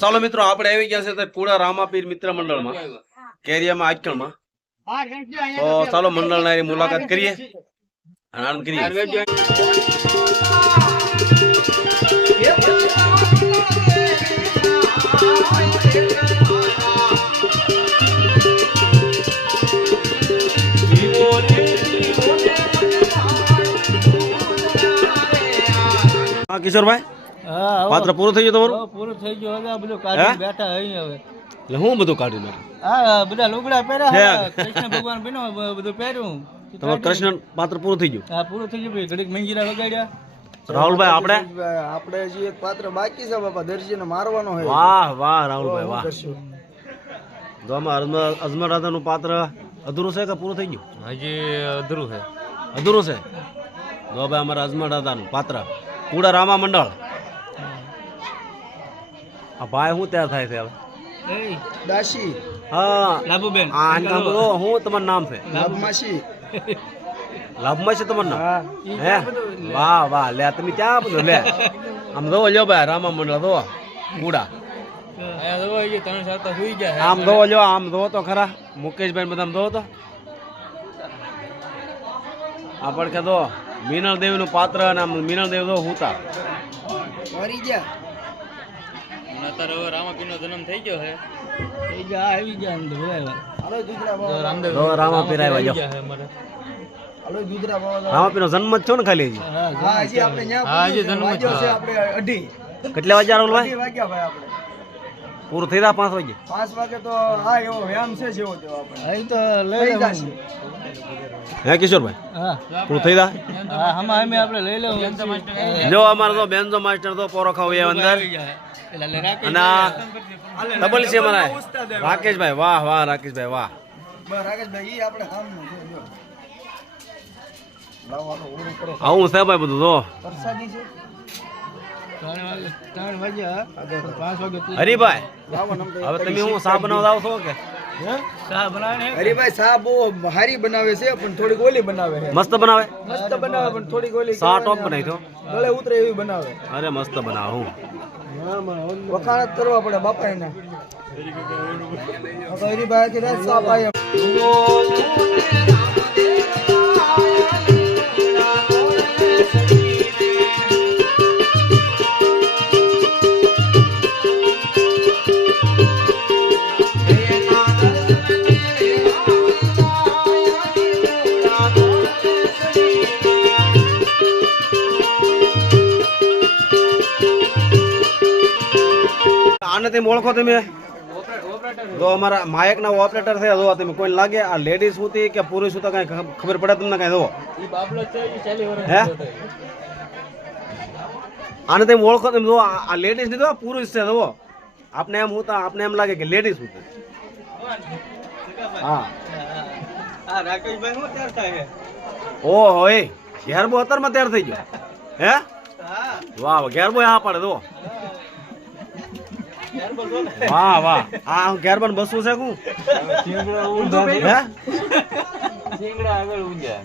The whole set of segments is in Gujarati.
ચાલો મિત્રો આપણે આવી ગયા છે પૂરા રામાપીર મિત્ર મંડળમાં કેરિયામાં આજકલમાં તો ચાલો મંડળના મુલાકાત કરીએ આનંદ કરીએ હા કિશોરભાઈ પાત્ર પૂરું થઈ ગયું તમારું પૂરું થઈ ગયું હવે બધું કાઢી બેઠા અહીં હવે એટલે હું બધું કાઢ્યું મેં હા બધા લુગડા પહેર્યા કૃષ્ણ ભગવાન બનો બધું પહેર્યું તમારું કૃષ્ણ પાત્ર પૂરું થઈ ગયું હા પૂરું થઈ ગયું ભાઈ ઘડીક મંજીરા વગાડ્યા રાહુલભાઈ આપણે હજી એક પાત્ર બાકી છે બાપા દર્શીને મારવાનો હોય વાહ વાહ રાહુલભાઈ વાહ તો આમાં અજમલ રાધાનું પાત્ર અધૂરું છે કે પૂરું થઈ ગયું હજી અધૂરું છે અધૂરું છે તો ભાઈ અમારા અજમલ રાધાનું પાત્ર પૂરા રામા મંડળ આ ભાઈ શું તૈયાર થાય છે હવે દાસી હા લાભુબેન આ નામ બોલો શું તમારું નામ છે લાભમાસી લાભમાં છે તમારું નામ હે વાહ વાહ લે તમે ક્યાં બધું લે આમ દો લ્યો ભાઈ રામા મંડળ દો પૂડા આમ દો લ્યો આમ દો તો ખરા મુકેશભાઈ બધા દો તો આપણ કે દો મીનળ દેવી નું પાત્ર અને આમ મીનળ દેવ દો હુતા મરી ગયા અત્યારે હવે રામાપીર નો જન્મ થઈ ગયો છે થઈ ગયા આવી ગયા રામદેવ રામાપીર આવ્યા જો રામાપીર નો જન્મ જ છો ને ખાલી હજી કેટલા વાગ્યા રાહુલ ભાઈ પૂરું થઈ રહ્યા 5 વાગે 5 વાગે તો હા એવો વ્યાયામ છે જેવો તેવો આપણે અહીં તો લઈ જશે હે કિશોરભાઈ હા પૂરું થઈ રહ્યા હા હમણાં અમે આપણે લઈ લેવું જો અમારો તો બેન્જો માસ્ટર તો પોરો ખાવ અંદર અને ડબલ છે મારા રાકેશભાઈ વાહ વાહ રાકેશભાઈ વાહ રાકેશભાઈ ઈ આપણે કામનું આવું છે ભાઈ બધું તો પ્રસાદી છે 3 વાગ્યા 5 વાગે હરીભાઈ હવે તમે હું સા બનાવવા આવો છો કે સા બનાવે હરીભાઈ સા બહુ હારી બનાવે છે પણ થોડીક ઓલી બનાવે છે મસ્ત બનાવે પણ થોડીક ઓલી સા ટોપ બનાવી તો ગળે ઉતરે એવી બનાવે અરે મસ્ત બનાવ હું વખાણત કરવા પડે બાપા એના હરીભાઈ કે રાત સા પાય આને તમે ઓળખો તમે જો અમારા માયક ના ઓપરેટર છે જો તમે કોઈ લાગે આ લેડીઝ હતી કે પુરુષ હતા કઈ ખબર પડે તમને કઈ જો હે આને તમે ઓળખો તમે જો આ લેડીઝ નહીં તો પુરુષ છે જો આપને એમ હોતા આપને એમ લાગે કે લેડીઝ હોતી હા આ રાકેશભાઈ હું તૈયાર થાય ઓ હોય ઘેરબો અત્યારમાં તૈયાર થઈ ગયો હે વાહ ઘેરબો આ પડે જો વાહ વાહ આ ગેરબન બસવું છે હું હે સિંગડા આગળ ઊંઘ્યા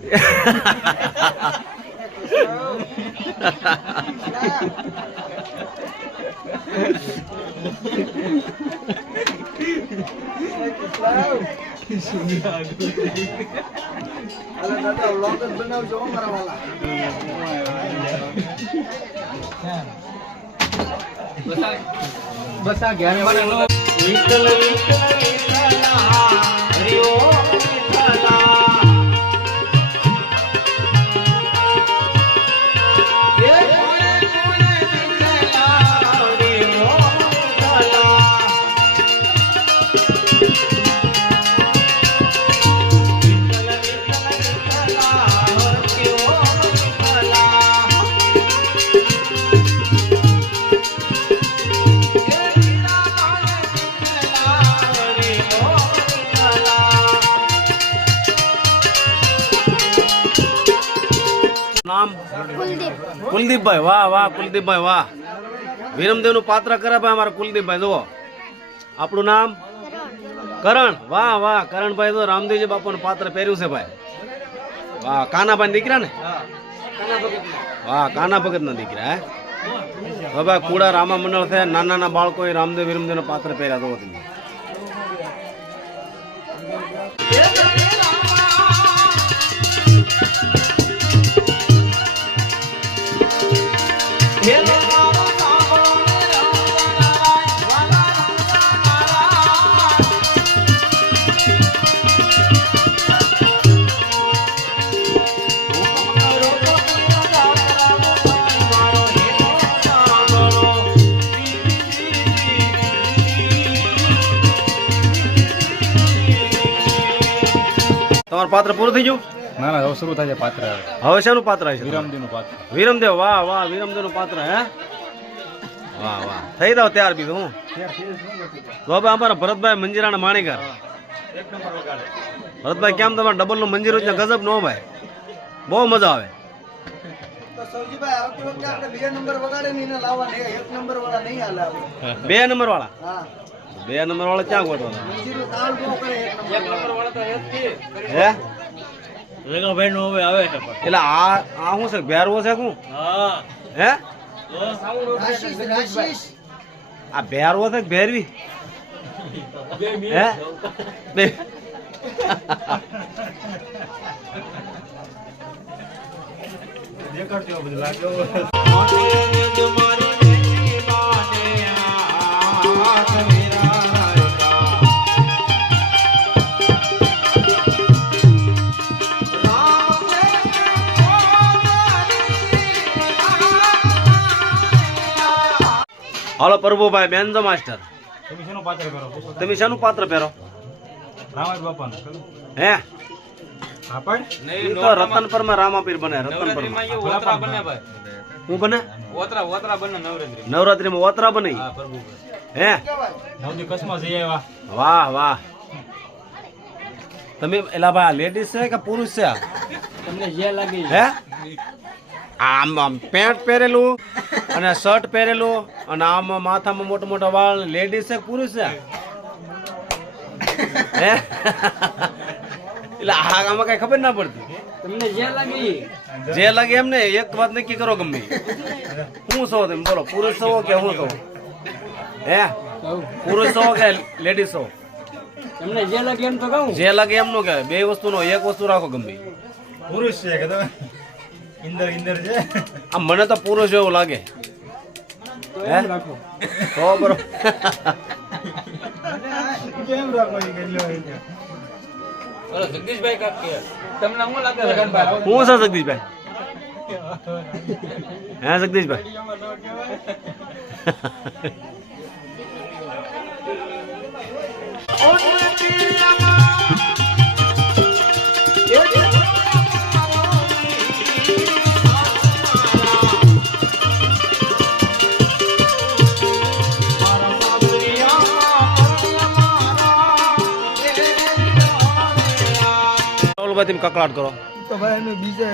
દાદા વ્લોગ જ બનાવજો અમારા વાલા. બસ આ ઘેર વિઠ્ઠલ વિઠ્ઠલ વિઠ્ઠલા હરિ ઓમ વિઠ્ઠલા. નામ કુલદીપભાઈ. વાહ વાહ કુલદીપભાઈ વાહ. વિરમદેવ નું પાત્ર કરે ભાઈ અમારા કુલદીપભાઈ. જુઓ આપણું નામ કરણ. વાહ વાહ કરણભાઈ તો રામદેવજી બાપુનું પાત્ર પહેર્યું છે ભાઈ. વાહ કાનાભાઈ દીકરા ને. વાહ કાના ભગત ના દીકરા. હે હવે કુડા રામા મંડળ છે. નાના નાના બાળકો રામદેવ વિરમદેવ નું પાત્ર પહેર્યા. તો તમે તમારું પાત્ર પૂરું થઈ ગયું? ના ના હવે શરૂ થાય છે પાત્ર. હવે શેનું પાત્ર છે? વિરમદેવનું પાત્ર. વિરમદેવ. વાહ વાહ વિરમદેવ નું પાત્ર. હે વાહ વાહ થઈ જાવ ત્યાર બીજું હું તો હવે અમારા ભરતભાઈ મંજીરાના માણીકર. ભરતભાઈ કેમ તમારે ડબલ નું મંજીર હોય ગજબ નો ભાઈ, બહુ મજા આવે. તો સૌજીભાઈ આવતી વખતે આપણે 2 નંબર વગાડે ને એને લાવવાના. 1 નંબર વાળા નહીં હાલે આપણે. 2 નંબર વાળા? હા 2 નંબર વાળા ક્યાં ગોઠવાના? મંજીરું તાળ બહુ કરે. 1 નંબર વાળા તો હે જ. હે ભાઈ નો હવે આવે છે. એટલે આ શું છે? ભેરવો છે શું? હા હે રાશિસ આ ભેરવો છે કે ભેરવી? હે બે દેખાડજો બધું લાગ્યો. હાલો પ્રભુભાઈ બેનજો માસ્ટર, તમે શેનું પાત્ર કરો? તમે શાનું પાત્ર પહેરો? રામાજ બાપાનું. હે હા પણ ઈ તો રતનપર માં રામાપીર બને. રતનપર માં ઓતરા બને ભાઈ. હું બને? ઓતરા બને નવરાત્રી. નવરાત્રી માં ઓતરા બને. હા પ્રભુ. હે નવદી કસમાં જઈ આવ્યા. વાહ વાહ. તમે એલા ભાઈ લેડીઝ છે કે પુરુષ છે? તમને જે લાગે હે આમ આમ પેન્ટ પહેરેલું અને શર્ટ પહેરેલું અને આમ માથામાં મોટા મોટા વાળ. લેડીઝ છે કે પુરુષ છે? હે એટલે આમાં કઈ ખબર ના પડતી. તમને જે લાગે જે લાગે એમ ને એક વાત નક્કી કરો ગમે હું છો તમે બોલો, પુરુષ છો કે હું છો? હે પુરુષ છો કે લેડીઝ છો? તમને જે લાગે એમ તો કહું. જે લાગે એમ નો કહેવાય. બે વસ્તુ નો એક વસ્તુ રાખો ગમે. પુરુષ છે કે તમે? ઇન્દર છે. આમ મને તો પુરુષ એવું લાગે. હે રાખો તો બરો કેમ રાખો ઈ ગલ્યો ઈ? ઓલો જગદીશભાઈ કાક કે તમને શું લાગે રગનભાઈ? હું છે જગદીશભાઈ? હે જગદીશભાઈ? તમે કકડાટ કરો. તો ભાઈ અમે બીજે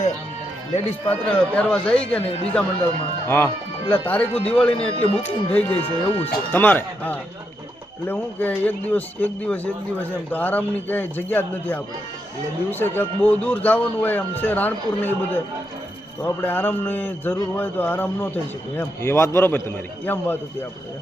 લેડીઝ પાત્ર પહેરવા જઈ કે નહીં બીજા મંડળમાં, હા એટલે તારીખો દિવાળીની એટલી બુકિંગ થઈ ગઈ છે એવું છે. તમારે હા એટલે હું કે એક દિવસ એમ તો આરામની કઈ જગ્યા જ નથી આપણે. એટલે દિવસે ક્યાંક બહુ દૂર જવાનું હોય એમ છે રાણપુર ને એ બધે, તો આપણે આરામની જરૂર હોય તો આરામ ન થઈ શકે એમ. એ વાત બરોબર તમારી. એમ વાત હતી આપણે.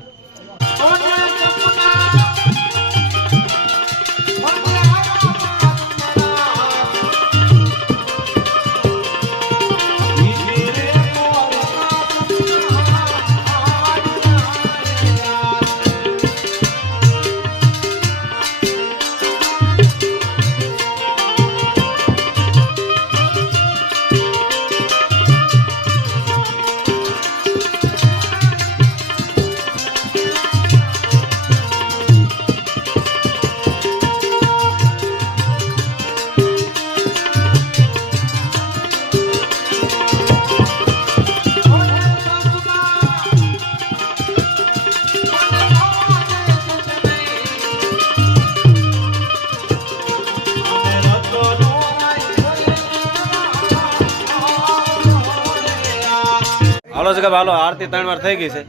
હાલો છે કે હાલો આરતી 3 વાર થઈ ગઈ છે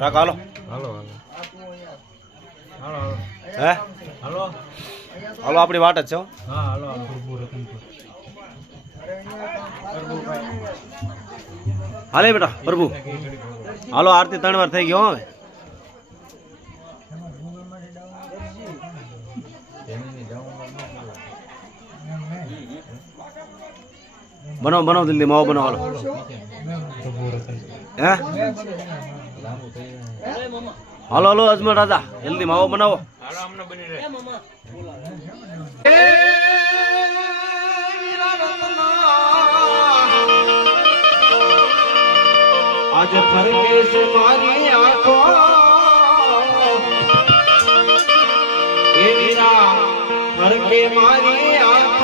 રાખ હાલો હાલો હાલો હે હાલો હાલો આપણી વાટ જ છે હો. હા હાલો હાલે બેટા પ્રભુ હાલો આરતી 3 વાર થઈ ગઈ હો હવે બનાવો બનાવો જલ્દી માવો બનાવો હાલો હે હાલો હાલો અજમલ રાજા જલ્દી માવો બનાવો હાલો અમને બની રહે आज फरके से मारी आंखों ये वीरा फरके मारी आंखों